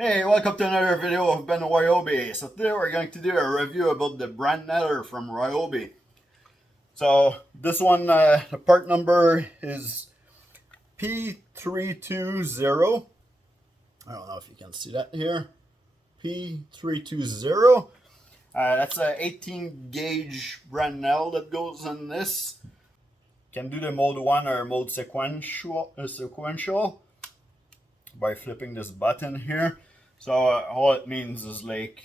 Hey, welcome to another video of Ben Ryobi. So today we're going to do a review about the brand netter from Ryobi. So this one, the part number is P320. I don't know if you can see that here. P320. That's a 18 gauge brand nail that goes in this. Can do the mode 1 or mode sequential by flipping this button here. So all it means is like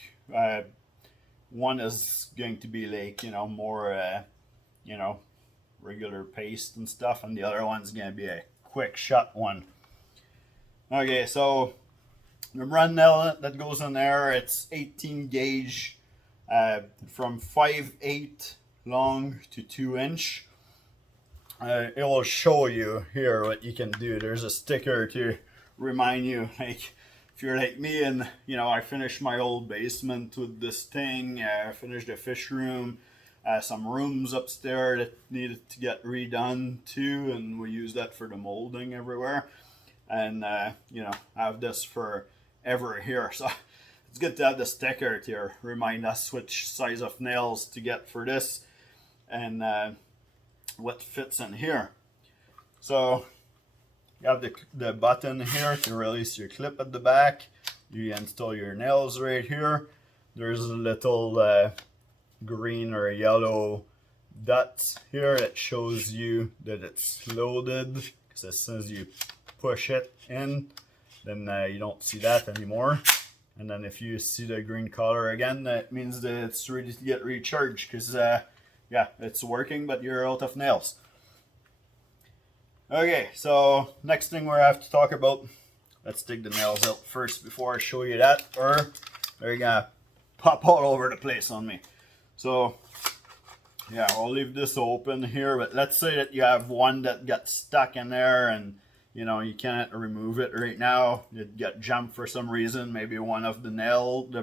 one is going to be like, more regular paste and stuff, and the other one's going to be a quick shot one. Okay, so the brand nail that goes in there, it's 18 gauge from 5/8 long to 2 inch. It will show you here what you can do. There's a sticker to remind you, like, if you're like me and I finished my old basement with this thing, finished the fish room, some rooms upstairs that needed to get redone too, and we use that for the molding everywhere, and I have this forever here, so it's good to have the sticker to remind us which size of nails to get for this and what fits in here. So you have the button here to release your clip at the back. You install your nails right here. There's a little green or yellow dots here that shows you that it's loaded, because as soon as you push it in, then you don't see that anymore. And then if you see the green color again, that means that it's ready to get recharged, because yeah, it's working, but you're out of nails. Okay, so next thing we have to talk about, let's dig the nails out first before I show you that, or they're gonna pop all over the place on me. So yeah, I'll leave this open here, but let's say that you have one that got stuck in there and you can't remove it right now. It got jammed for some reason. Maybe one of the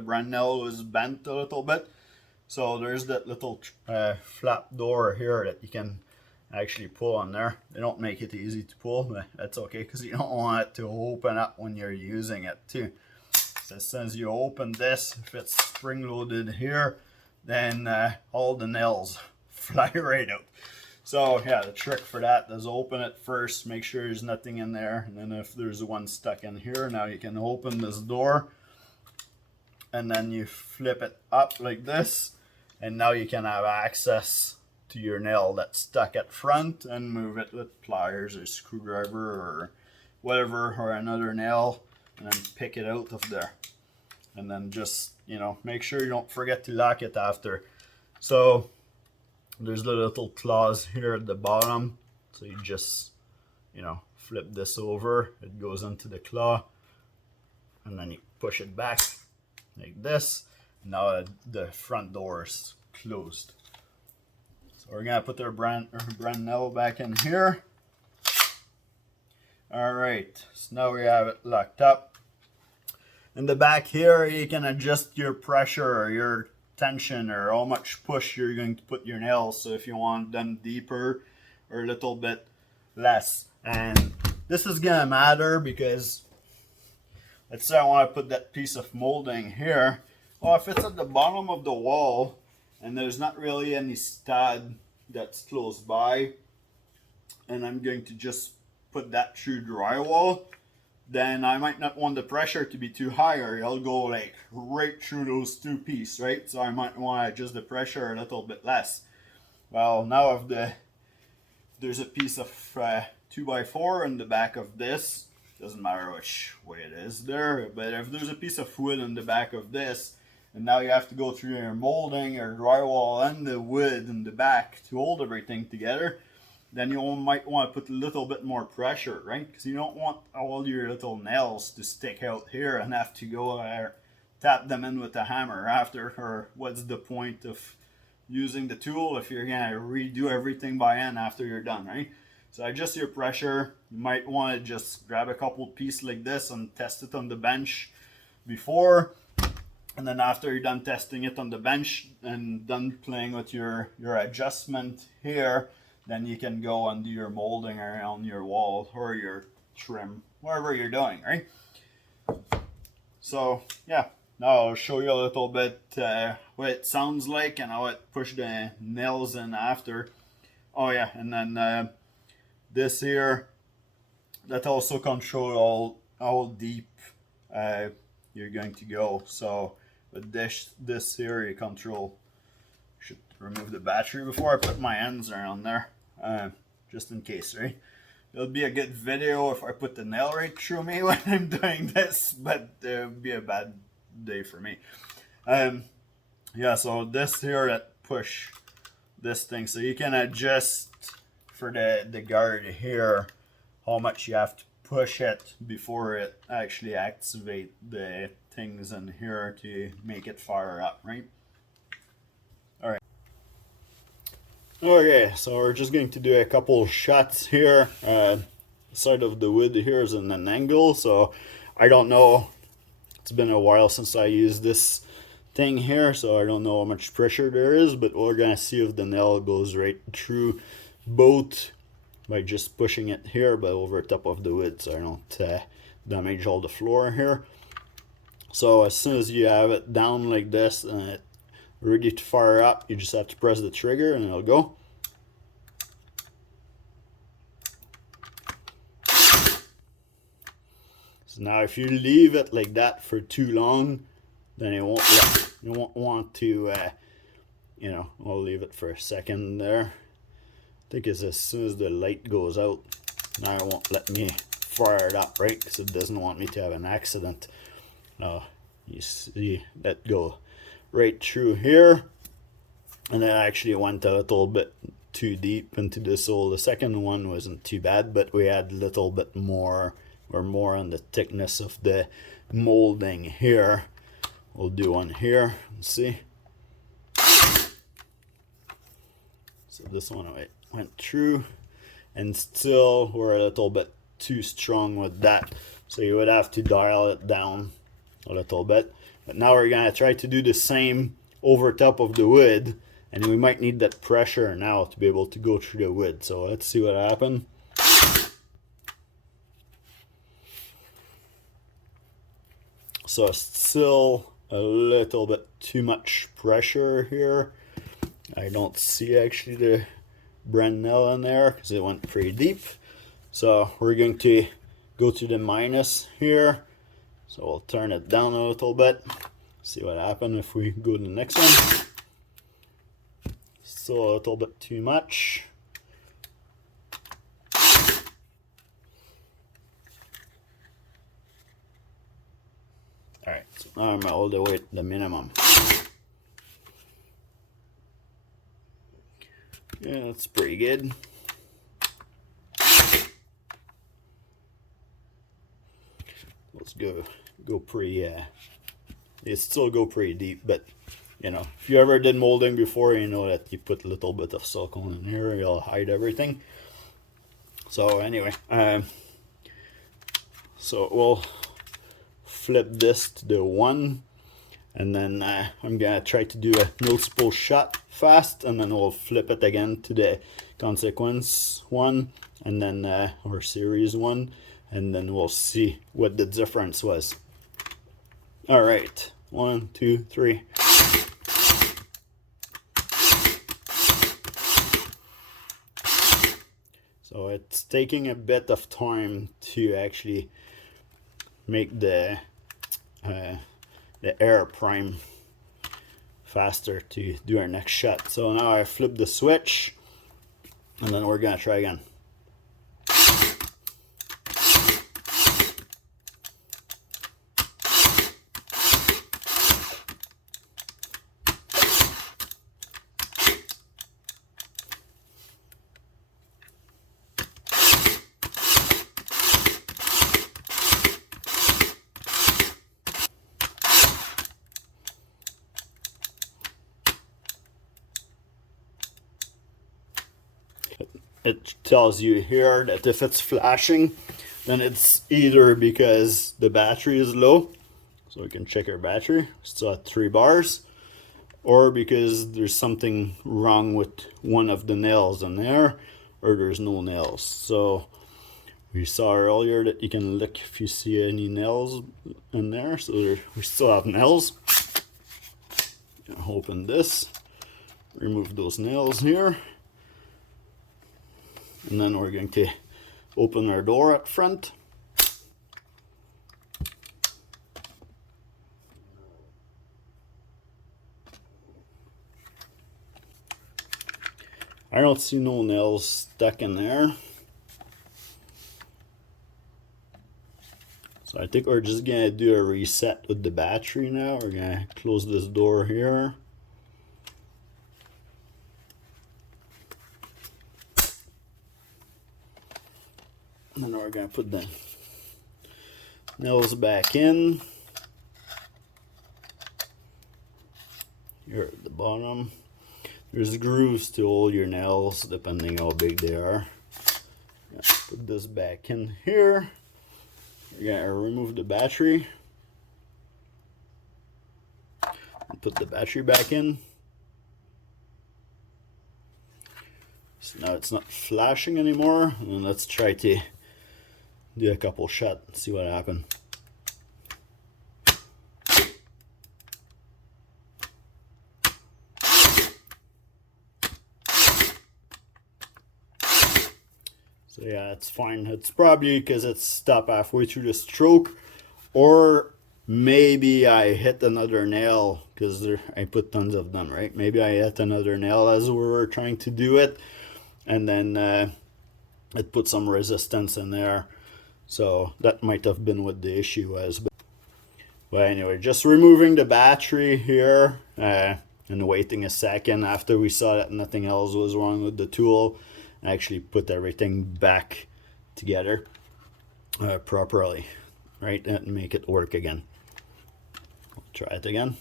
brand nail was bent a little bit. So there's that little flap door here that you can actually pull on there. They don't make it easy to pull, but that's okay, because you don't want it to open up when you're using it too. So as soon as you open this, if it's spring loaded here, then all the nails fly right out. So yeah, the trick for that is open it first, make sure there's nothing in there, and then if there's one stuck in here, now you can open this door and then you flip it up like this, and now you can have access to your nail that's stuck at front and move it with pliers or screwdriver or whatever, or another nail, and then pick it out of there. And then just make sure you don't forget to lock it after. So there's the little claws here at the bottom, so you just flip this over, it goes into the claw, and then you push it back like this. Now the front door is closed. So we're gonna put our brand nail back in here. All right, so now we have it locked up. In the back here, you can adjust your pressure or your tension or how much push you're going to put your nails. So if you want them deeper or a little bit less. And this is gonna matter because let's say I want to put that piece of molding here. Well, if it's at the bottom of the wall and there's not really any stud that's close by, and I'm going to just put that through drywall, then I might not want the pressure to be too high, or it'll go like right through those two pieces, right? So I might want to adjust the pressure a little bit less. Well, now if there's a piece of 2x4 in the back of this, doesn't matter which way it is there, but if there's a piece of wood in the back of this, and now you have to go through your molding or drywall and the wood in the back to hold everything together, then you might want to put a little bit more pressure, right? Because you don't want all your little nails to stick out here and have to go tap them in with a hammer after, or what's the point of using the tool if you're gonna redo everything by hand after you're done, right? So adjust your pressure. You might want to just grab a couple pieces like this and test it on the bench before, and then after you're done testing it on the bench and done playing with your adjustment here, then you can go and do your molding around your wall or your trim, whatever you're doing, right? So yeah, now I'll show you a little bit what it sounds like and how it push the nails in after. Oh yeah, and then this here, that also control how deep you're going to go. So with this here, you control. Should remove the battery before I put my hands around there, just in case, right? It'll be a good video if I put the nail right through me when I'm doing this, but it would be a bad day for me. Yeah, so this here that push this thing, so you can adjust for the guard here how much you have to push it before it actually activate the things in here to make it fire up, right? All right. Okay, so we're just going to do a couple shots here. Side of the wood here is in an angle, so I don't know. It's been a while since I used this thing here, so I don't know how much pressure there is, but we're gonna see if the nail goes right through both by just pushing it here, but over top of the wood, so I don't damage all the floor here. So as soon as you have it down like this and it ready to fire up, you just have to press the trigger and it'll go. So now if you leave it like that for too long, then you won't want to you know, I'll leave it for a second there. I think it's as soon as the light goes out, now it won't let me fire it up, right? Because it doesn't want me to have an accident. Now you see that go right through here, and it actually went a little bit too deep into the sole. The second one wasn't too bad, but we had a little bit more, or more on the thickness of the molding here. We'll do one here and see. So this one went through, and still we're a little bit too strong with that, so you would have to dial it down a little bit. But now we're gonna try to do the same over top of the wood, and we might need that pressure now to be able to go through the wood. So let's see what happens. So still a little bit too much pressure here. I don't see actually the brand nail in there because it went pretty deep. So we're going to go to the minus here. So we'll turn it down a little bit. See what happens if we go to the next one. Still a little bit too much. Alright, so now I'm all the way at the minimum. Yeah, that's pretty good. Let's go pretty, it still go pretty deep, but you know, if you ever did molding before, you know that you put a little bit of silicone in here, you'll hide everything. So anyway, so we'll flip this to the 1, and then I'm gonna try to do a multiple shot fast, and then we'll flip it again to the consequence 1, and then or series 1, and then we'll see what the difference was. All right, 1, 2, 3. So it's taking a bit of time to actually make the air prime faster to do our next shot. So now I flip the switch, and then we're gonna try again. It tells you here that if it's flashing, then it's either because the battery is low, so we can check our battery, still at 3 bars, or because there's something wrong with one of the nails in there, or there's no nails. So We saw earlier that you can look if you see any nails in there, so we still have nails. Open this, remove those nails here, and then we're going to open our door up front. I don't see no nails stuck in there. So I think we're just gonna do a reset with the battery now. We're gonna close this door here. And then we're gonna put the nails back in. Here at the bottom. There's grooves to all your nails depending how big they are. Put this back in here. We're gonna remove the battery and put the battery back in. So now it's not flashing anymore, and let's try to do a couple shots and see what happens. So yeah, it's fine. It's probably because it's stopped halfway through the stroke, or maybe I hit another nail because I put tons of them, right? Maybe I hit another nail as we were trying to do it, and then it put some resistance in there. So that might have been what the issue was. But anyway, just removing the battery here and waiting a second after we saw that nothing else was wrong with the tool. Actually put everything back together properly, right, and make it work again. I'll try it again.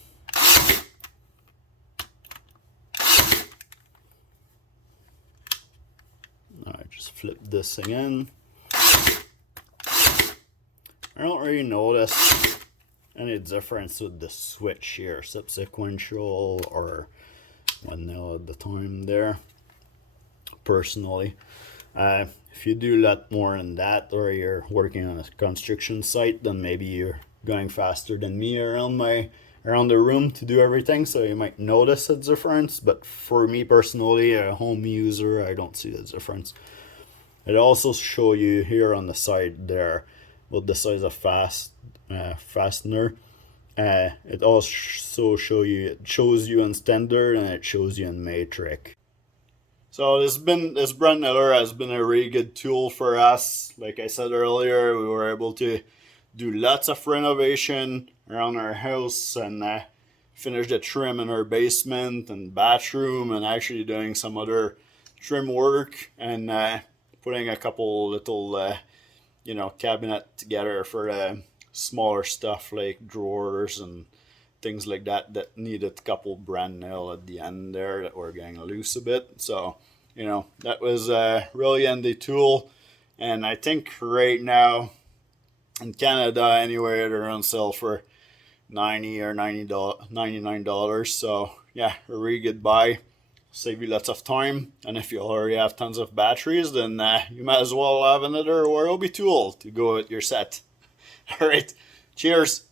Alright, just flip this again. I don't really notice any difference with the switch here, subsequential or one nail at the time there. Personally, if you do a lot more than that, or you're working on a construction site, then maybe you're going faster than me around the room to do everything, so you might notice a difference. But for me personally, a home user, I don't see the difference. It also show you here on the side there what the size of fastener. It also shows you in standard, and it shows you in matrix. So this brand Miller has been a really good tool for us. Like I said earlier, we were able to do lots of renovation around our house and finish the trim in our basement and bathroom, and actually doing some other trim work and putting a couple little cabinet together for smaller stuff like drawers and things like that needed a couple brand nail at the end there that were getting loose a bit. So that was a really handy tool, and I think right now in Canada anyway they're on sale for $90 or $99. So yeah, a really good buy, save you lots of time, and if you already have tons of batteries, then you might as well have another Ryobi tool to go with your set. All right, cheers.